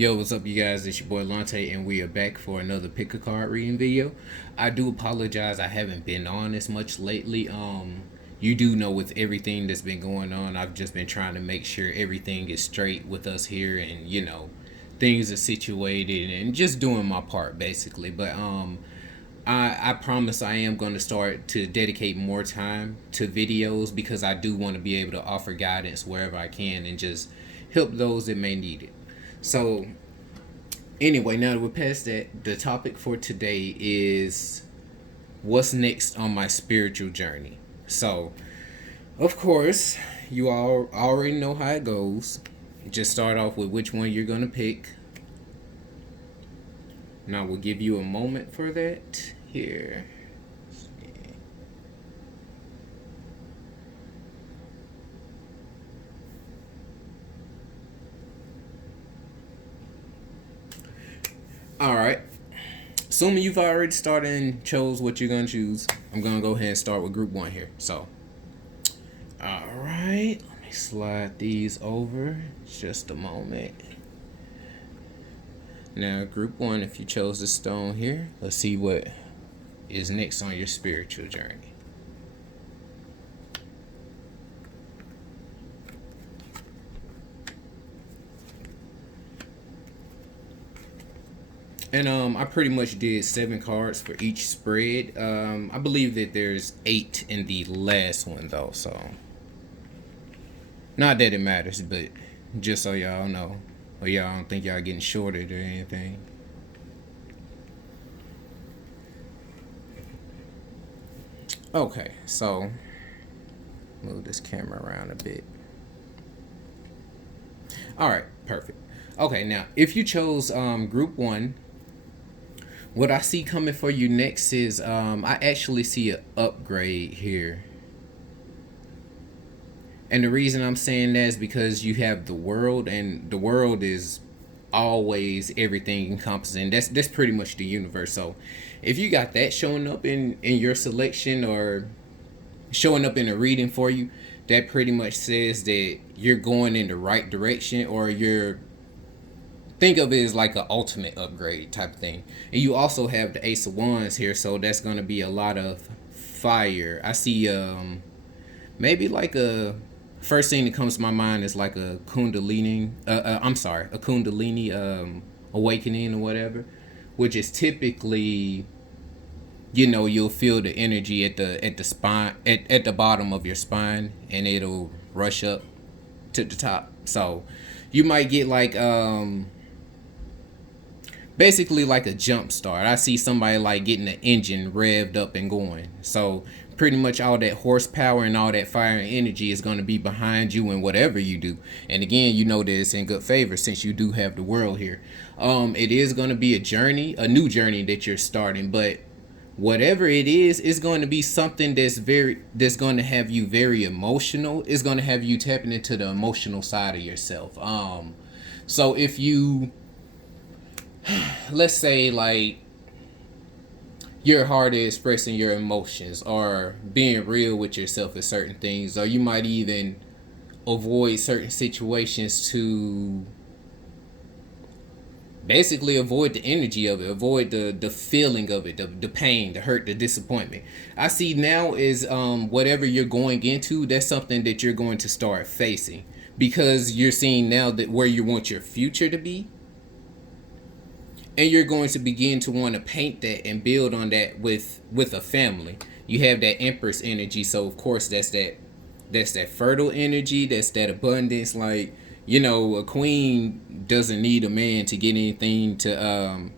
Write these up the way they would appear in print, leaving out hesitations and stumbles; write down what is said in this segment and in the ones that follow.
Yo, what's up, you guys? It's your boy Lante, and we are back for another pick a card reading video. I do apologize, I haven't been on as much lately. You do know with everything that's been going on, I've just been trying to make sure everything is straight with us here, and things are situated, and just doing my part basically. But I promise I am going to start to dedicate more time to videos because I do want to be able to offer guidance wherever I can and just help those that may need it. So, anyway, now that we're past that, the topic for today is what's next on my spiritual journey. So, of course, you all already know how it goes. Just start off with which one you're going to pick. Now, we'll give you a moment for that here. All right. Assuming you've already started and chose what you're going to choose, I'm going to go ahead and start with group one here. So, all right. Let me slide these over. Just a moment. Now, group one, if you chose the stone here, let's see what is next on your spiritual journey. And I pretty much did 7 cards for each spread. I believe that there's 8 in the last one though, so not that it matters, but just so y'all know, or y'all don't think y'all getting shorted or anything. Okay, so move this camera around a bit. All right, perfect. Okay, now if you chose group one, what I see coming for you next is I actually see an upgrade here. And the reason I'm saying that is because you have the world, and the world is always everything encompassing. That's pretty much the universe. So if you got that showing up in your selection or showing up in a reading for you, that pretty much says that you're going in the right direction, or you're, think of it as like an ultimate upgrade type of thing. And you also have the Ace of Wands here, so that's going to be a lot of fire. I see maybe like a, first thing that comes to my mind is like a kundalini a kundalini awakening or whatever, which is typically, you'll feel the energy at the spine, at the bottom of your spine, and it'll rush up to the top. So you might get like basically like a jump start. I see somebody like getting the engine revved up and going. So pretty much all that horsepower and all that fire and energy is going to be behind you in whatever you do. And again, you know that it's in good favor since you do have the world here. It is going to be a journey, a new journey that you're starting, but whatever it is going to be something that's going to have you very emotional. It's going to have you tapping into the emotional side of yourself. So if you, let's say like you're hard at expressing your emotions or being real with yourself at certain things, or you might even avoid certain situations to basically avoid the energy of it, avoid the feeling of it, the pain, the hurt, the disappointment. I see now is whatever you're going into, that's something that you're going to start facing, because you're seeing now that where you want your future to be, and you're going to begin to want to paint that and build on that with a family. You have that Empress energy, so of course that's that fertile energy, that's that abundance. Like, a queen doesn't need a man to get anything done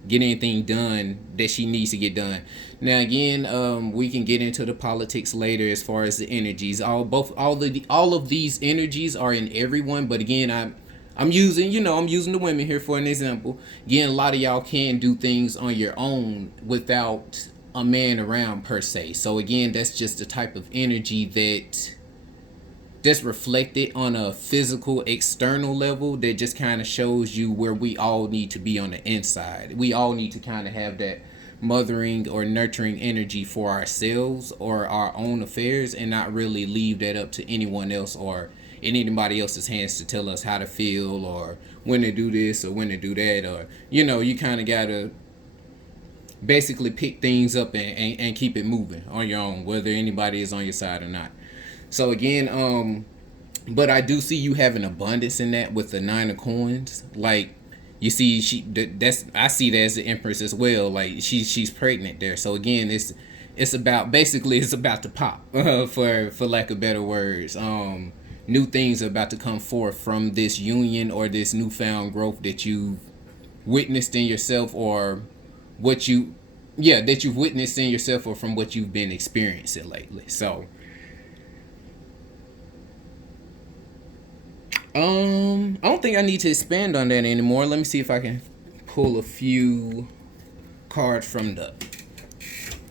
that she needs to get done. Now again, we can get into the politics later as far as the energies. All of these energies are in everyone, but again, I'm using the women here for an example. Again, a lot of y'all can do things on your own without a man around per se. So again, that's just the type of energy that's reflected on a physical external level that just kind of shows you where we all need to be on the inside. We all need to kind of have that mothering or nurturing energy for ourselves or our own affairs, and not really leave that up to anyone else or in anybody else's hands to tell us how to feel or when to do this or when to do that, or you kind of gotta basically pick things up and keep it moving on your own, whether anybody is on your side or not. So again, but I do see you having abundance in that with the 9 of coins. Like you see, that's I see that as the Empress as well. Like she's pregnant there. So again, it's about basically it's about to pop for lack of better words. New things are about to come forth from this union or this newfound growth that you witnessed in yourself, or what you that you've witnessed in yourself, or from what you've been experiencing lately. So I don't think I need to expand on that anymore. Let me see if I can pull a few cards from the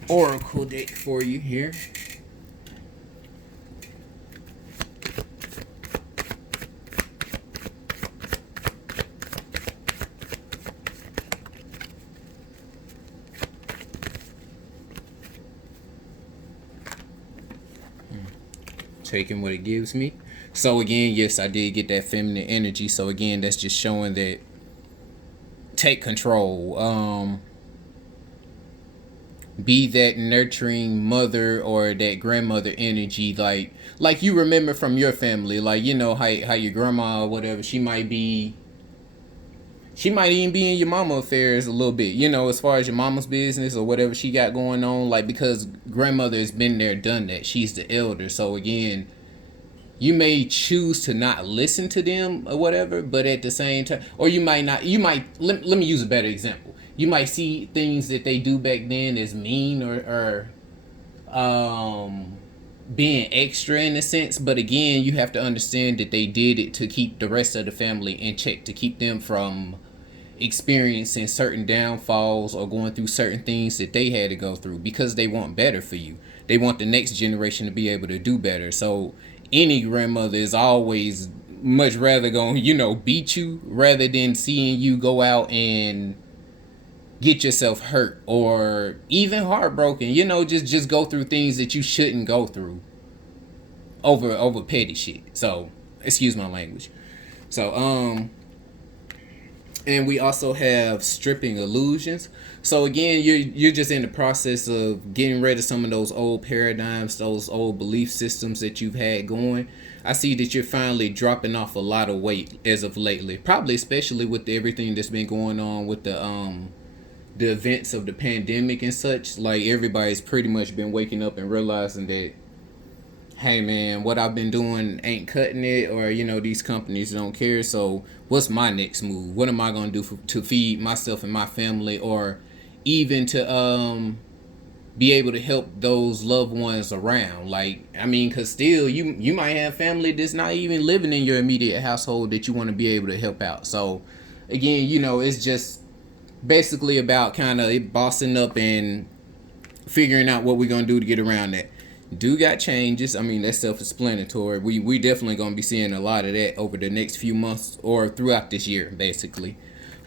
Oracle deck for you here. Taking what it gives me. So again, yes, I did get that feminine energy. So again, that's just showing that take control. Be that nurturing mother or that grandmother energy, like you remember from your family, like how your grandma or whatever, she might even be in your mama affairs a little bit, as far as your mama's business or whatever she got going on, like, because grandmother has been there, done that. She's the elder. So again, you may choose to not listen to them or whatever, but at the same time, or you might not, let me use a better example. You might see things that they do back then as mean or being extra in a sense, but again, you have to understand that they did it to keep the rest of the family in check, to keep them from experiencing certain downfalls or going through certain things that they had to go through, because they want better for you. They want the next generation to be able to do better. So any grandmother is always much rather going, beat you rather than seeing you go out and get yourself hurt or even heartbroken, just go through things that you shouldn't go through over petty shit. So excuse my language. So and we also have stripping illusions. So again, you're just in the process of getting rid of some of those old paradigms, those old belief systems that you've had going. I see that you're finally dropping off a lot of weight as of lately, probably especially with everything that's been going on with the events of the pandemic and such. Like, everybody's pretty much been waking up and realizing that, hey man, what I've been doing ain't cutting it, or these companies don't care. So what's my next move? What am I gonna do to feed myself and my family, or even to be able to help those loved ones around? Like, I mean, because still you might have family that's not even living in your immediate household that you want to be able to help out. So again, it's just basically about kind of bossing up and figuring out what we're gonna do to get around that. Do got changes. I mean, that's self-explanatory. We definitely gonna be seeing a lot of that over the next few months or throughout this year, basically.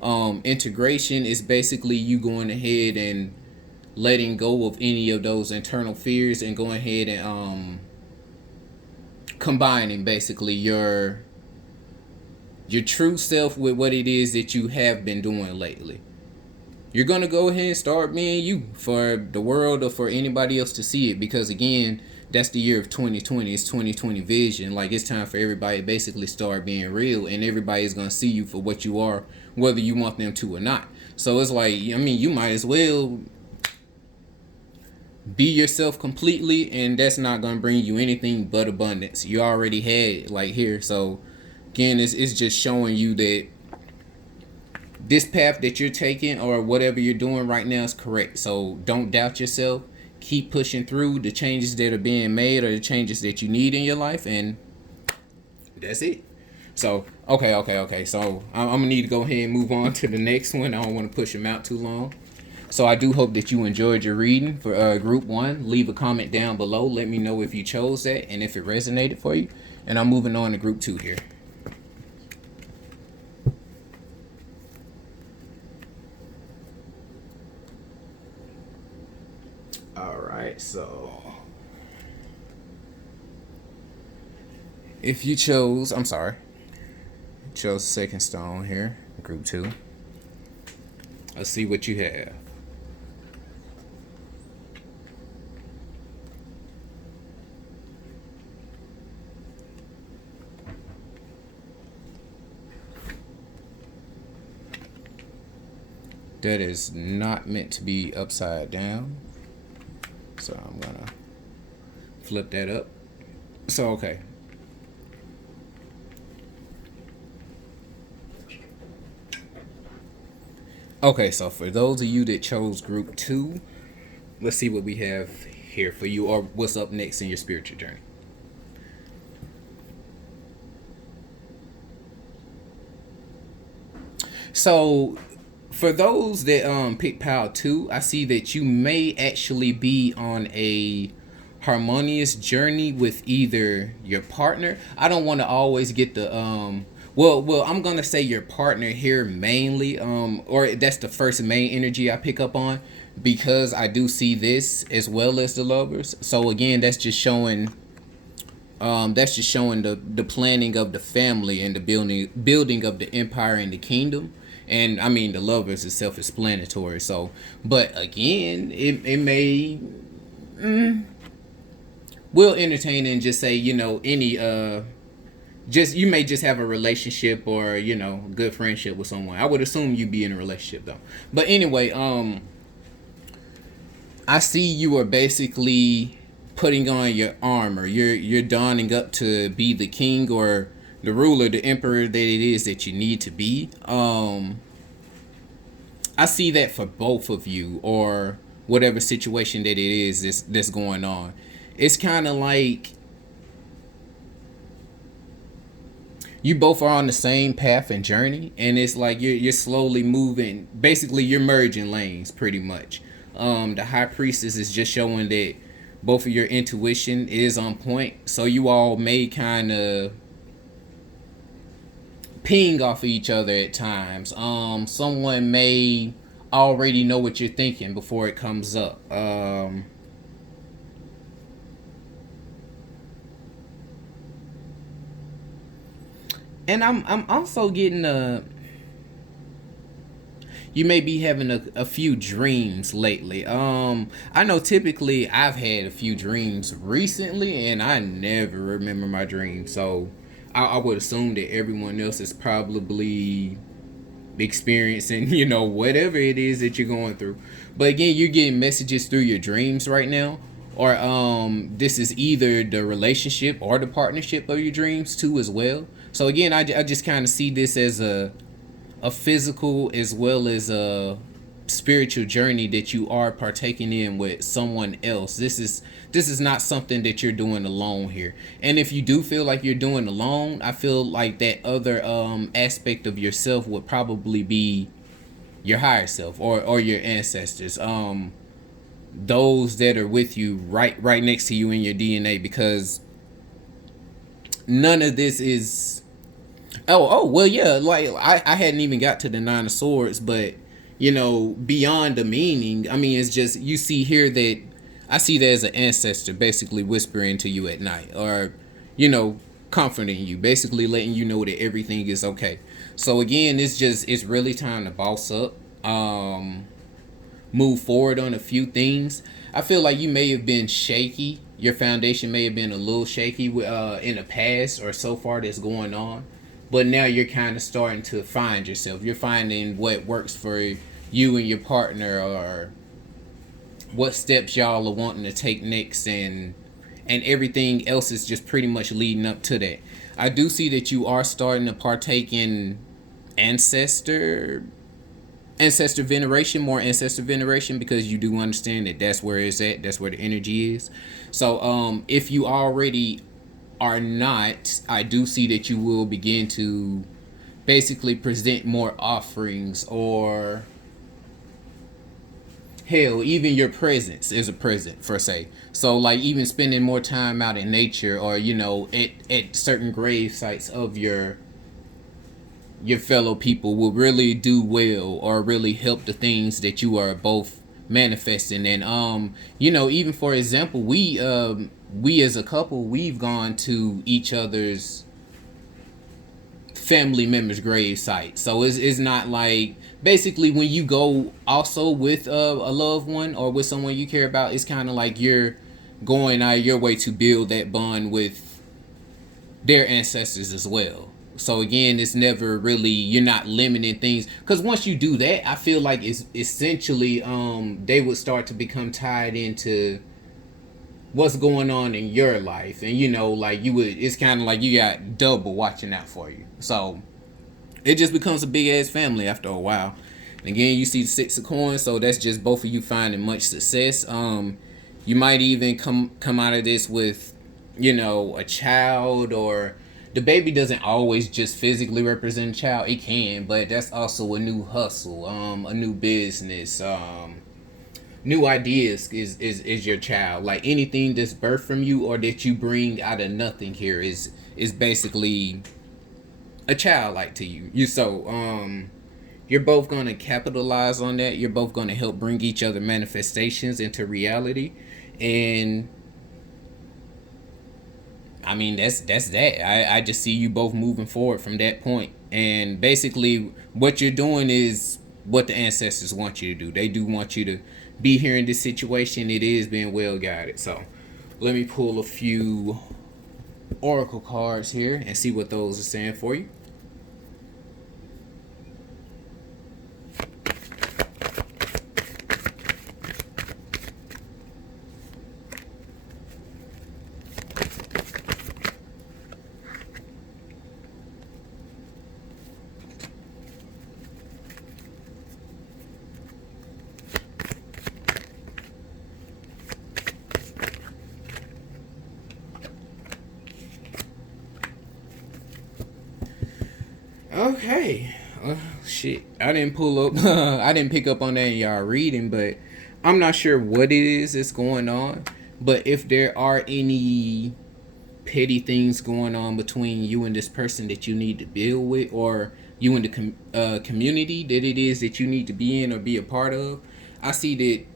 Integration is basically you going ahead and letting go of any of those internal fears and going ahead and combining basically your true self with what it is that you have been doing lately. You're going to go ahead and start being you for the world or for anybody else to see it, because again, that's the year of 2020. It's 2020 vision. Like, it's time for everybody to basically start being real, and everybody's going to see you for what you are, whether you want them to or not. So it's like, I mean, you might as well be yourself completely, and that's not going to bring you anything but abundance. You already had like here. So again, it's just showing you that this path that you're taking or whatever you're doing right now is correct. So don't doubt yourself. Keep pushing through the changes that are being made or the changes that you need in your life, and that's it. So okay. So I'm gonna need to go ahead and move on to the next one. I don't want to push them out too long. So I do hope that you enjoyed your reading for group 1. Leave a comment down below. Let me know if you chose that and if it resonated for you. And I'm moving on to group 2 here. All right, so If you chose, I'm sorry, chose second stone here, group 2. Let's see what you have. That is not meant to be upside down. So I'm gonna flip that up. So, okay. Okay, so for those of you that chose group 2, let's see what we have here for you, or what's up next in your spiritual journey. So for those that pick pile 2, I see that you may actually be on a harmonious journey with either your partner. I don't want to always get the well, I'm gonna say your partner here mainly, or that's the first main energy I pick up on, because I do see this as well as the lovers. So again, that's just showing the planning of the family and the building of the empire and the kingdom. And I mean, the lovers is self-explanatory. So, but again, it may will entertain and just say, any just, you may just have a relationship, or good friendship with someone. I would assume you be in a relationship though. But anyway, I see you are basically putting on your armor. You're donning up to be the king or the ruler, the emperor that it is that you need to be. I see that for both of you, or whatever situation that it is that's going on. It's kind of like you both are on the same path and journey, and it's like you're slowly moving. Basically, you're merging lanes, pretty much. The high priestess is just showing that both of your intuition is on point, so you all may kind of ping off of each other at times. Someone may already know what you're thinking before it comes up. And I'm also getting you may be having a few dreams lately. I know typically I've had a few dreams recently, and I never remember my dreams. So I would assume that everyone else is probably experiencing, whatever it is that you're going through. But again, you're getting messages through your dreams right now. Or this is either the relationship or the partnership of your dreams too as well. So again, I just kind of see this as a physical as well as a spiritual journey that you are partaking in with someone else. This is not something that you're doing alone here. And if you do feel like you're doing alone, I feel like that other aspect of yourself would probably be your higher self, or your ancestors, those that are with you right next to you in your DNA, because none of this is well, yeah, like I hadn't even got to the 9 of Swords, but beyond the meaning, I mean, it's just, you see here that I see that as an ancestor basically whispering to you at night, or comforting you, basically letting you know that everything is okay. So again, it's really time to boss up, move forward on a few things. I feel like you may have been shaky. Your foundation may have been a little shaky in the past, or so far that's going on. But now you're kind of starting to find yourself. You're finding what works for you and your partner, or what steps y'all are wanting to take next, and everything else is just pretty much leading up to that. I do see that you are starting to partake in ancestor veneration, more ancestor veneration, because you do understand that that's where it's at, that's where the energy is. So if you already are not, I do see that you will begin to basically present more offerings, or hell, even your presence is a present for say. So like even spending more time out in nature, or at certain grave sites of your fellow people, will really do well, or really help the things that you are both manifesting. And even for example, we as a couple, we've gone to each other's family members' grave site. So it's not like, basically when you go also with a loved one or with someone you care about, it's kind of like you're going out of your way to build that bond with their ancestors as well. So again, it's never really, you're not limiting things, because once you do that, I feel like it's essentially they would start to become tied into what's going on in your life, and like you would, it's kind of like you got double watching out for you. So it just becomes a big ass family after a while. And again, you see the 6 of coins, so that's just both of you finding much success. You might even come out of this with a child, or the baby doesn't always just physically represent a child. It can, but that's also a new hustle, a new business, new ideas is your child. Like anything that's birthed from you or that you bring out of nothing here is basically a child like to you. You're both gonna capitalize on that. You're both gonna help bring each other manifestations into reality. And I mean, that's that. I just see you both moving forward from that point. And basically what you're doing is what the ancestors want you to do. They do want you to be here in this situation. It is being well guided. So let me pull a few oracle cards here and see what those are saying for you. Okay. Shit. I didn't pull up. I didn't pick up on that in y'all reading, but I'm not sure what it is that's going on. But if there are any petty things going on between you and this person that you need to deal with, or you and the community that it is that you need to be in or be a part of, I see that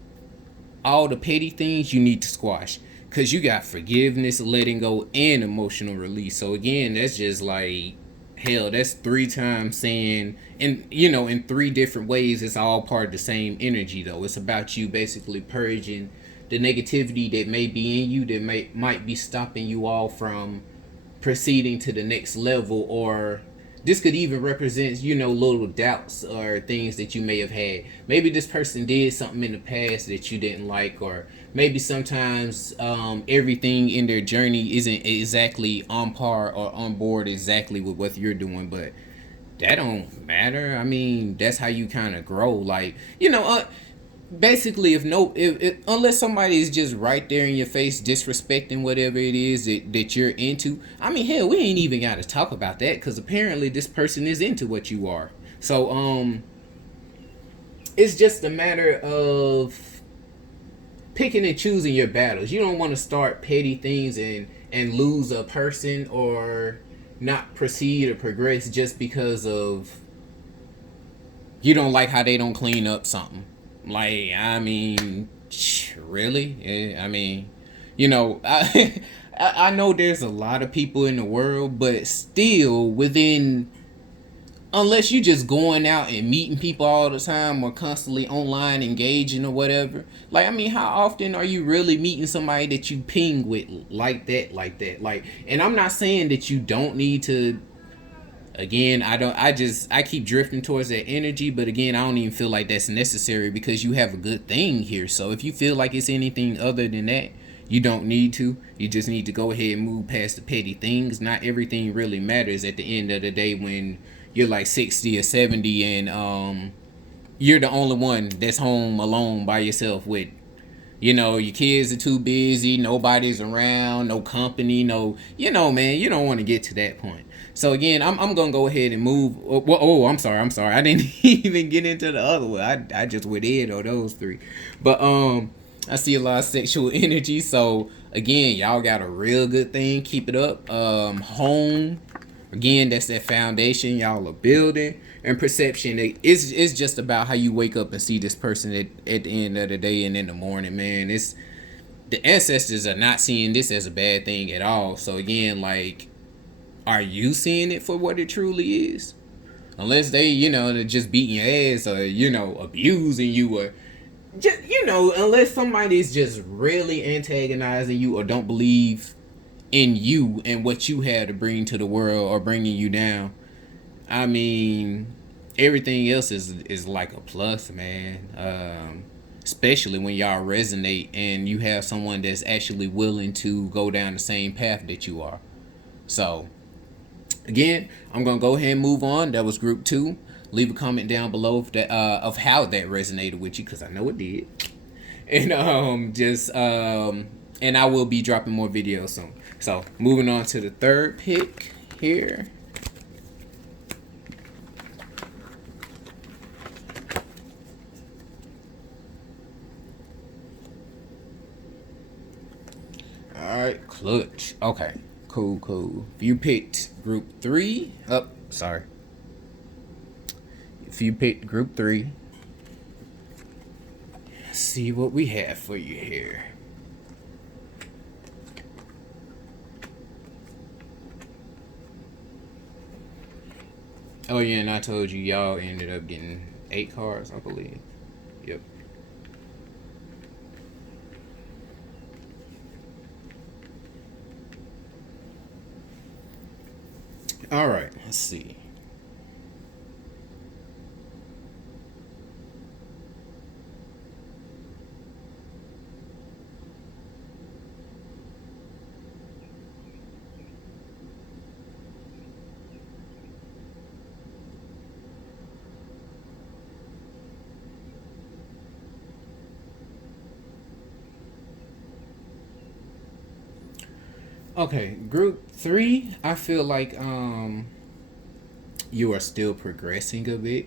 all the petty things you need to squash, because you got forgiveness, letting go, and emotional release. So again, that's just like, hell, that's 3 times saying, and in 3 different ways. It's all part of the same energy though. It's about you basically purging the negativity that may be in you, that might be stopping you all from proceeding to the next level. Or this could even represent little doubts or things that you may have had. Maybe this person did something in the past that you didn't like, or maybe sometimes everything in their journey isn't exactly on par or on board exactly with what you're doing, but that don't matter. I mean, that's how you kind of grow. Like, basically, if unless somebody is just right there in your face disrespecting whatever it is that you're into, I mean, hell, we ain't even got to talk about that, because apparently this person is into what you are. So it's just a matter of picking and choosing your battles. You don't want to start petty things and lose a person, or not proceed or progress just because of you don't like how they don't clean up something. Like, I mean, really? I mean, I know there's a lot of people in the world, but still within, unless you just going out and meeting people all the time or constantly online engaging or whatever. Like, I mean, how often are you really meeting somebody that you ping with like that? Like, and I'm not saying that you don't need to. Again, I keep drifting towards that energy, but again, I don't even feel like that's necessary, because you have a good thing here. So if you feel like it's anything other than that, you don't need to. You just need to go ahead and move past the petty things. Not everything really matters at the end of the day when you're like 60 or 70 and you're the only one that's home alone by yourself with, your kids are too busy, nobody's around, no company, no, man, you don't want to get to that point. So again, I'm gonna go ahead and move. I'm sorry. I didn't even get into the other one. I just went in on those 3, but I see a lot of sexual energy. So again, y'all got a real good thing. Keep it up. Home. Again, that's that foundation y'all are building. And perception, it's just about how you wake up and see this person at the end of the day and in the morning, man. the ancestors are not seeing this as a bad thing at all. So again, like, are you seeing it for what it truly is? Unless they, they're just beating your ass or, abusing you, or just, unless somebody's just really antagonizing you or don't believe in you and what you have to bring to the world or bringing you down. I mean, everything else is like a plus, man. Especially when y'all resonate and you have someone that's actually willing to go down the same path that you are. So, again, I'm gonna go ahead and move on. That was group 2. Leave a comment down below of how that resonated with you, because I know it did. And and I will be dropping more videos soon. So moving on to the third pick here. Alright, clutch. Okay. Cool. If you picked group 3, sorry. If you picked group 3, let's see what we have for you here. Oh yeah, and I told you y'all ended up getting 8 cards, I believe. Yep. Alright, let's see. Okay, group 3, I feel like you are still progressing a bit.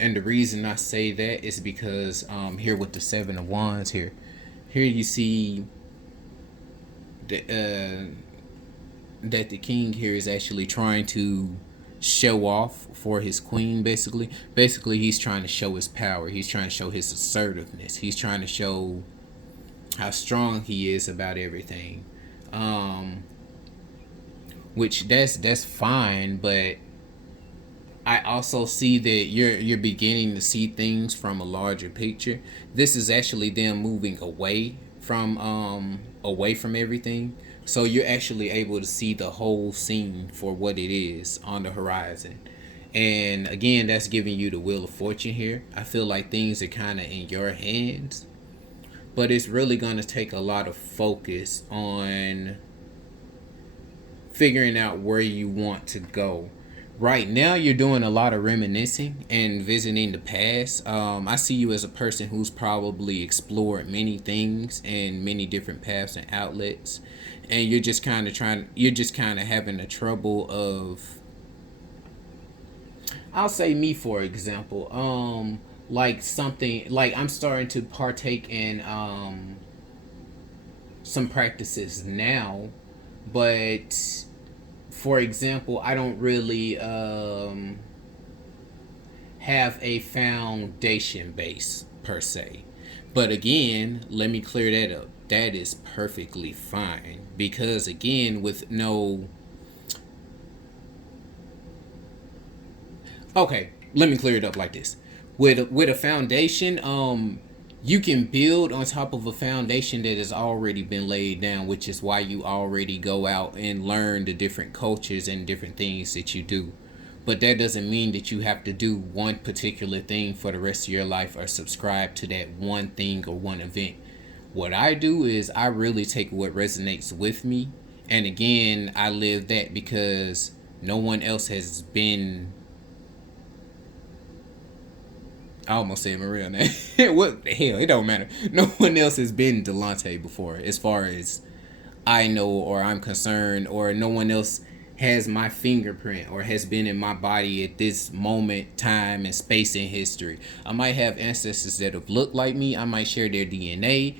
And the reason I say that is because here with the 7 of Wands here you see that the king here is actually trying to show off for his queen. Basically he's trying to show his power, he's trying to show his assertiveness, he's trying to show how strong he is about everything. Which that's fine, but I also see that you're beginning to see things from a larger picture. This is actually them moving away from everything. So you're actually able to see the whole scene for what it is on the horizon. And again, that's giving you the wheel of fortune here. I feel like things are kind of in your hands, but it's really going to take a lot of focus on figuring out where you want to go. Right now, you're doing a lot of reminiscing and visiting the past. I see you as a person who's probably explored many things and many different paths and outlets, and you're just kind of having the trouble of, I'll say me for example, like something like I'm starting to partake in some practices now, but for example, I don't really have a foundation base per se. But again, let me clear that up. That is perfectly fine, because again, with no... Okay, let me clear it up like this. With a foundation, you can build on top of a foundation that has already been laid down, which is why you already go out and learn the different cultures and different things that you do. But that doesn't mean that you have to do one particular thing for the rest of your life or subscribe to that one thing or one event. What I do is I really take what resonates with me, and again, I live that because no one else has been... I almost said my real name. What the hell? It don't matter. No one else has been Delante before, as far as I know or I'm concerned, or no one else has my fingerprint or has been in my body at this moment, time, and space in history. I might have ancestors that have looked like me. I might share their DNA,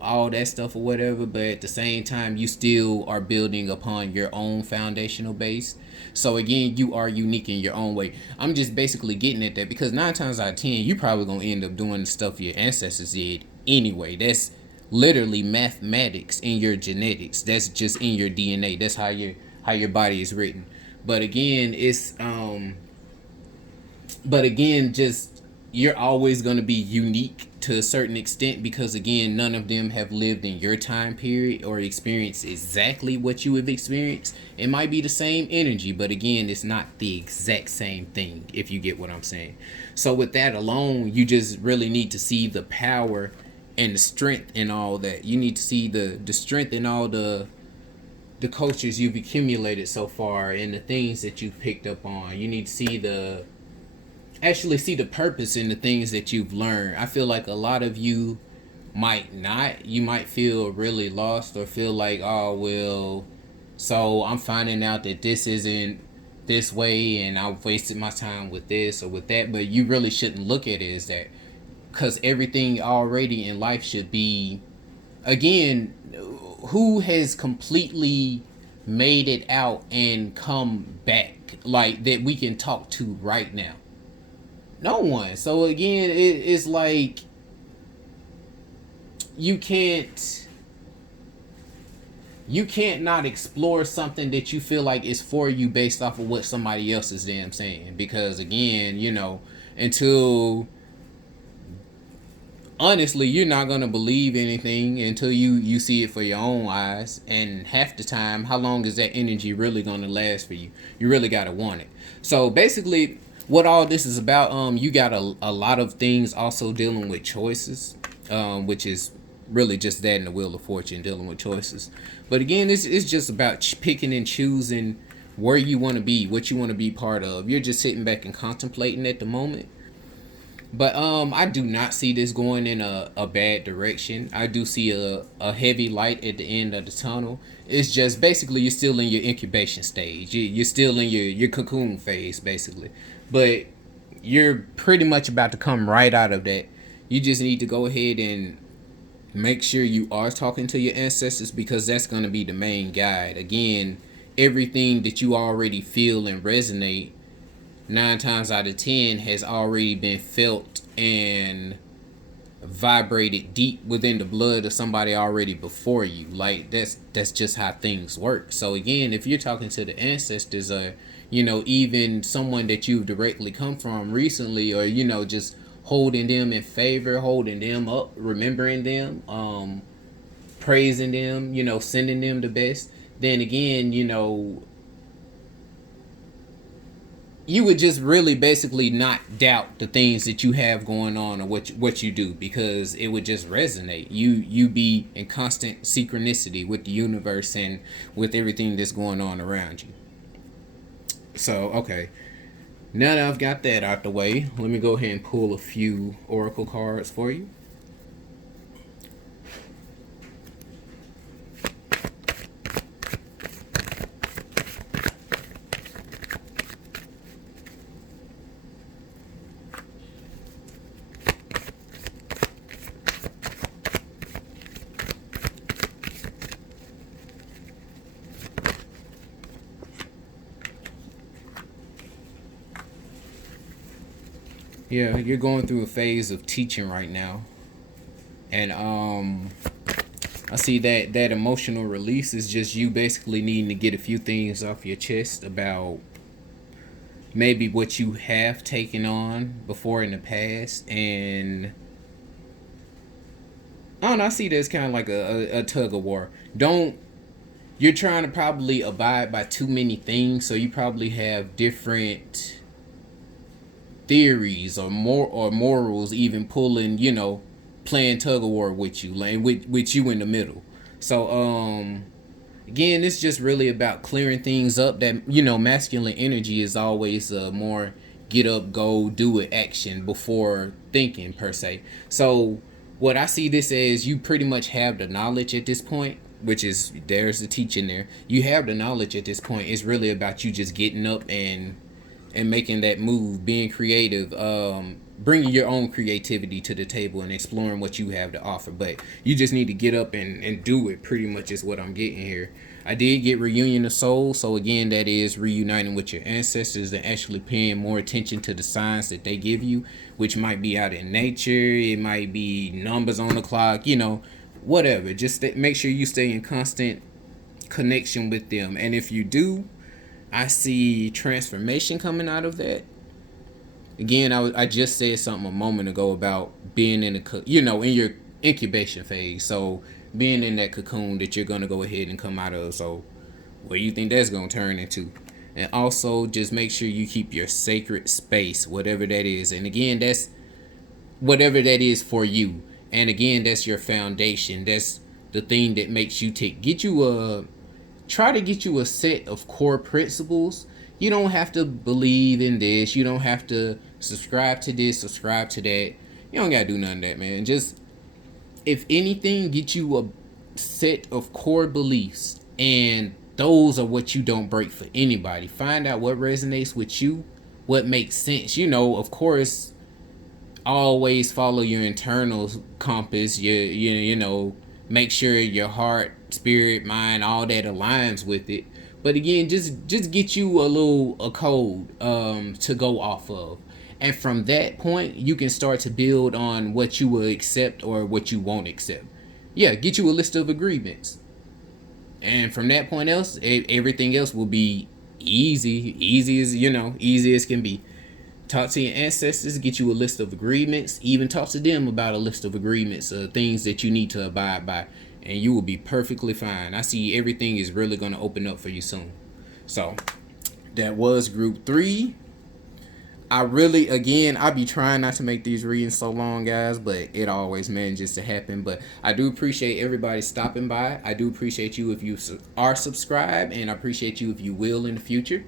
all that stuff or whatever. But at the same time, you still are building upon your own foundational base. So again, you are unique in your own way. I'm just basically getting at that because 9 times out of 10, you probably going to end up doing the stuff your ancestors did anyway. That's literally mathematics in your genetics. That's just in your DNA. That's how your body is written. But again, just you're always going to be unique to a certain extent, because again, none of them have lived in your time period or experienced exactly what you have experienced. It might be the same energy, but again, it's not the exact same thing, if you get what I'm saying. So with that alone, you just really need to see the power and the strength in all that. You need to see the strength in all the cultures you've accumulated so far and the things that you've picked up on. You need to see the purpose in the things that you've learned. I feel like a lot of you might not. You might feel really lost or feel like, oh, well, so I'm finding out that this isn't this way and I've wasted my time with this or with that. But you really shouldn't look at it as that, because everything already in life should be, again, who has completely made it out and come back like that we can talk to right now? No one. So again, it's like you can't not explore something that you feel like is for you based off of what somebody else is damn saying. Because again, until, honestly, you're not gonna believe anything until you see it for your own eyes. And half the time, how long is that energy really gonna last for you? You really gotta want it. So basically, what all this is about, you got a lot of things also dealing with choices, which is really just that in the Wheel of Fortune, dealing with choices. But again, it's just about picking and choosing where you want to be, what you want to be part of. You're just sitting back and contemplating at the moment. But I do not see this going in a bad direction. I do see a heavy light at the end of the tunnel. It's just basically you're still in your incubation stage. You're still in your cocoon phase, basically. But you're pretty much about to come right out of that. You just need to go ahead and make sure you are talking to your ancestors, because that's going to be the main guide. Again, everything that you already feel and resonate, 9 times out of 10 has already been felt and vibrated deep within the blood of somebody already before you. Like that's just how things work. So again, if you're talking to the ancestors, or even someone that you've directly come from recently, or just holding them in favor, holding them up, remembering them, praising them, sending them the best, then again, you would just really basically not doubt the things that you have going on, or what you do, because it would just resonate. You be in constant synchronicity with the universe and with everything that's going on around you. So okay, now that I've got that out the way, let me go ahead and pull a few oracle cards for you. Yeah, you're going through a phase of teaching right now. And I see that emotional release is just you basically needing to get a few things off your chest about maybe what you have taken on before in the past. And I don't know, I see this kind of like a tug of war. Don't You're trying to probably abide by too many things, so you probably have different theories or morals even pulling, playing tug of war with you, like with you in the middle. So again, it's just really about clearing things up. That masculine energy is always more get up, go, do it action before thinking per se. So what I see this as, you pretty much have the knowledge at this point, which is, there's the teaching there. You have the knowledge at this point. It's really about you just getting up and making that move, being creative, bringing your own creativity to the table and exploring what you have to offer. But you just need to get up and do it, pretty much is what I'm getting here. I did get reunion of souls, so again, that is reuniting with your ancestors and actually paying more attention to the signs that they give you, which might be out in nature, it might be numbers on the clock, whatever. Just make sure you stay in constant connection with them. And if you do, I see transformation coming out of that. Again, I just said something a moment ago about being in in your incubation phase. So being in that cocoon that you're gonna go ahead and come out of. So what do you think that's gonna turn into? And also just make sure you keep your sacred space, whatever that is. And again, that's whatever that is for you. And again, that's your foundation. That's the thing that makes you tick. Try to get you a set of core principles. You don't have to believe in this. You don't have to subscribe to this, subscribe to that. You don't gotta do none of that, man. Just, if anything, get you a set of core beliefs, and those are what you don't break for anybody. Find out what resonates with you, what makes sense. Of course, always follow your internal compass. Make sure your heart, spirit, mind, all that aligns with it. But again, just get you a code to go off of. And from that point, you can start to build on what you will accept or what you won't accept. Yeah, get you a list of agreements. And from that point else, everything else will be easy as can be. Talk to your ancestors, get you a list of agreements. Even talk to them about a list of agreements, things that you need to abide by, and you will be perfectly fine. I see everything is really going to open up for you soon. So that was group 3. I be trying not to make these readings so long, guys, but it always manages to happen. But I do appreciate everybody stopping by. I do appreciate you if you are subscribed, and I appreciate you if you will in the future.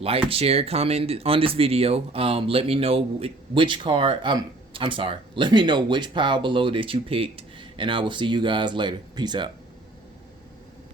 Like, share, comment on this video. Let me know which card. Let me know which pile below that you picked, and I will see you guys later. Peace out.